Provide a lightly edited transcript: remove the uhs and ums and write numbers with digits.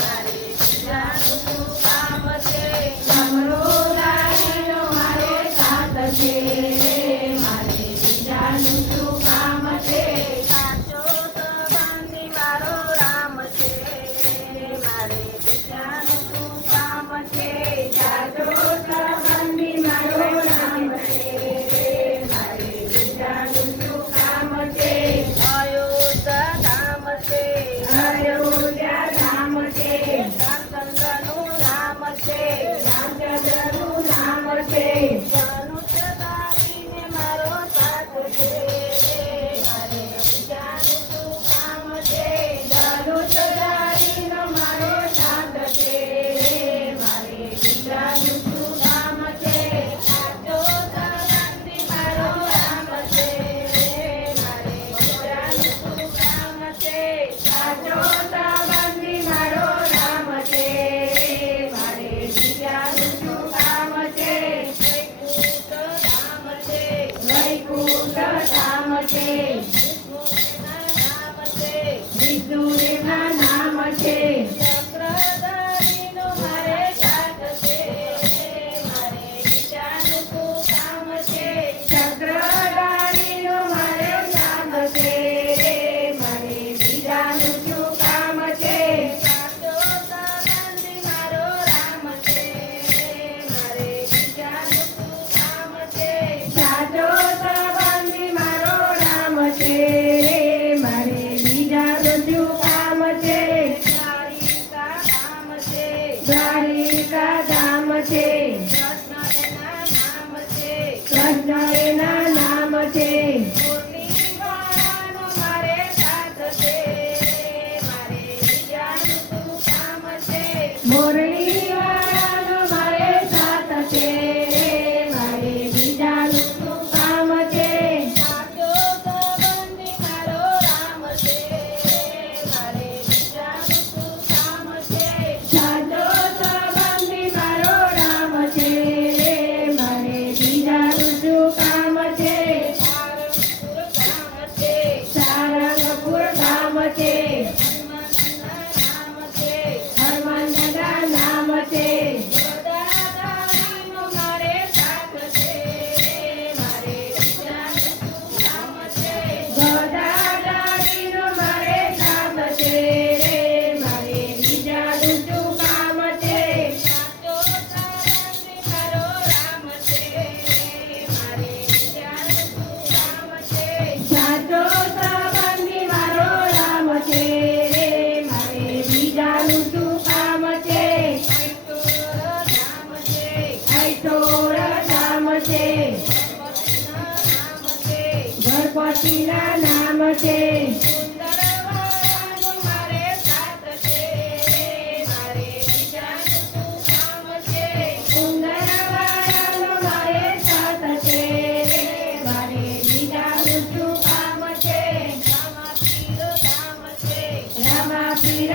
મારે બીજાનું શું કામ છે? ડમરુદારીનો મારે સાથ છે, મારે બીજાનું શું કામ છે? સાચો સંબંધી મારો રામ છે, મારે બીજાનું શું કામ છે? સાચો સંબંધી મારો રામ છે, મારે બીજાનું શું કામ છે? અયોધ્યા ધામ છે, અયોધ્યા ધામ છે, રામચંદ્રનું નામ છે, રામચંદ્રનું નામ છે. ધનુષધારીને મારો સાથ છે, મારે બીજાનું શું કામ છે? ધનુષધારીનો મારો સાથ છે, મારે બીજાનું શું કામ છે? સાચો સંબંધી મારો રામ છે, મારે બીજાનું શું કામ છે? સાચો સંબંધી મારો રામ છે, મારે બીજાનું શું કામ છે? વૈકુંઠ ધામ છે, વિષ્ણુદેવના નામ છે. ચક્રધારીનો મારે સાથ છે, મારે બીજાનું શું કામ છે? ચક્રધારીનો મારે સાથ છે, મારે બીજાનું શું કામ છે? સાચો સંબંધી મારો રામ છે, મારે બીજાનું શું કામ છે? સાચો સંબંધી મારો રામ છે, મારે બીજાનું શું કામ છે? દ્વારિકા ધામ છે, દ્વારિકા ધામ છે, કૃષ્ણ એના નામ છે, કૃષ્ણ એના નામ છે. મુરલીવાળાનો મારે સાથ છે, મારે બીજાનું શું કામ છે? મુરલીવાળાનો મારે સાથ છે, મારે બીજાનું શું કામ છે? સાચો સંબંધી મારો રામ છે, મારે બીજાનું શું કામ છે? સાચો સંબંધી મારો રામ છે, મારે બીજાનું શું કામ છે? સારંગપુર ધામ છે, હનુમાનના નામ છે. ગોદાધારીનો મારે સાથ છે, મારે બીજાનું શું કામ છે? ગોદાધારીનો મારે સાથ છે, મારે બીજાનું શું કામ છે? સાચો સંબંધી મારો રામ છે, મારે બીજાનું શું કામ છે? સાચો સંબંધી મારો રામ છે, મારે બીજાનું શું કામ છે? ઐઠોર ધામ છે, ગણપતિના નામ છે. સુંદરવાળાનો મારે સાથ છે, મારે બીજાનું શું કામ છે? સુંદરવાળાનો મારે સાથ છે, મારે બીજાનું શું કામ છે? રામાપીર ધામ છે, રામાપીર